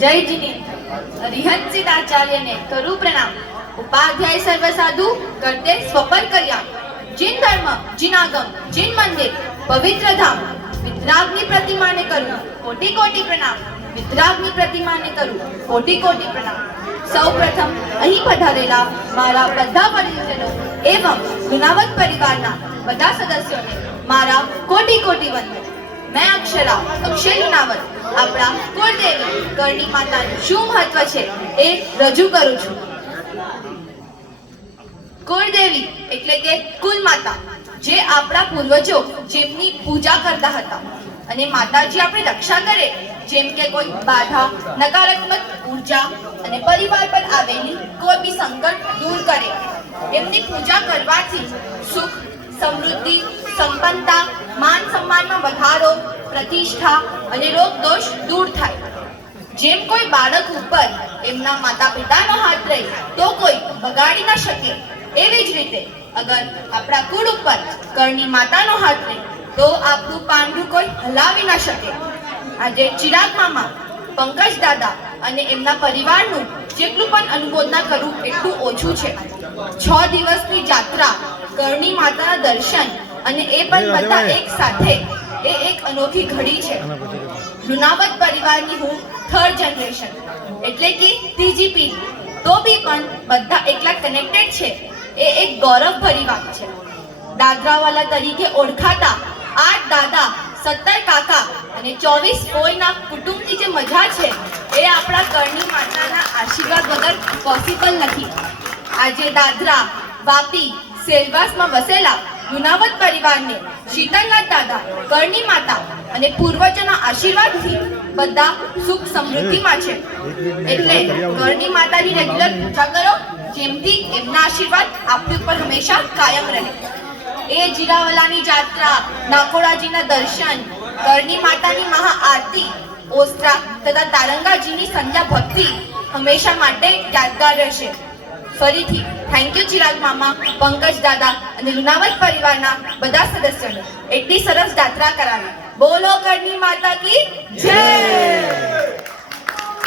જય જીની હરિહંસિત આચાર્યને કરું પ્રણામ। ઉપાધ્યાય સર્વ સાધુ કરતે સ્વપર કર્યા। जिन धर्म जिन आगम जिन मंदिर पवित्र धाम वितरागनी प्रतिमा ने करूं कोटि कोटि प्रणाम। वितरागनी प्रतिमा ने करूं कोटि कोटि प्रणाम। सौ प्रथम अहीं पधारेला मारा बधा परिजनो एवं गुनावत परिवारना बधा सदस्योने मारा कोटि कोटि वंदन। मैं अक्षरा अक्षय गुनावत आपणा कुलदेवी करणी मातानुं शुं महत्व छे ए रजू करूं छुं। कुलदेवी એટલે કે કુલ માતા જે આપણા પૂર્વજો જેમની પૂજા કરતા હતા અને માતાજી આપણી રક્ષા કરે જેમ કે કોઈ બાધા નકારાત્મક ઉર્જા અને પરિવાર પર આવેલી કોઈ બી સંકટ દૂર કરે। એમની પૂજા કરવાથી સુખ સમૃદ્ધિ સંપન્નતા માન સન્માનમાં વધારો પ્રતિષ્ઠા અને રોગ દોષ દૂર થાય। જેમ કોઈ બાળક ઉપર એમના માતા પિતાનો હાથ રહે તો કોઈ બગાડી ન શકે એવી જ રીતે अगर अपना कुल पर करनी माता नो हाथ ले तो आपनु पांडु कोई हलावी ना शके। आज चिराग मामा पंकज दादा अने एमना परिवारनु जेटलुं पण अनुमोदना करूं एटलुं ओछुं छे। 6 दिवसनी यात्रा करनी माताना दर्शन अने ए पण बधा एक साथे ए एक अनोखी घड़ी छे। લુણાવત परिवारनी हूँ 3rd जनरेशन एटले कि तीजी पीढ़ी तो बी पण बधा एकला कनेक्टेड छे ए एक गौरव भरी बात छे। दादरावाला तरीके ओळखाता 8 दादा 17 काका અને 24 કોઈના કુટુંબની જે મજા છે એ આપણા કરણી માતાના આશીર્વાદ વગર પોસિબલ નથી। આજે દાદરા વાપી સેલવાસમાં વસેલા લુણાવત પરિવારને શીતલનાથ દાદા કરણી માતા અને પૂર્વજોના આશીર્વાદથી બધા સુખ સમૃદ્ધિમાં છે। એટલે કરણી માતાની રેગ્યુલર પૂજા કરો જેમથી એમના આશીર્વાદ આપની ઉપર હંમેશા કાયમ રહે। એ જીરાવલાની જાત્રા નાકોડાજીના દર્શન કરણી માતાની મહા આરતી ઓસ્ત્રા તથા તારંગાજીની સંધ્યા ભક્તિ હંમેશા માટે યાદગાર રહેશે। ફરીથી થેન્ક યુ ચિરાગ મામા પંકજ દાદા અને લુણાવત પરિવારના બધા સદસ્યોને એટલી સરસ યાત્રા કરાવી। બોલો કરણી માતા કી જય।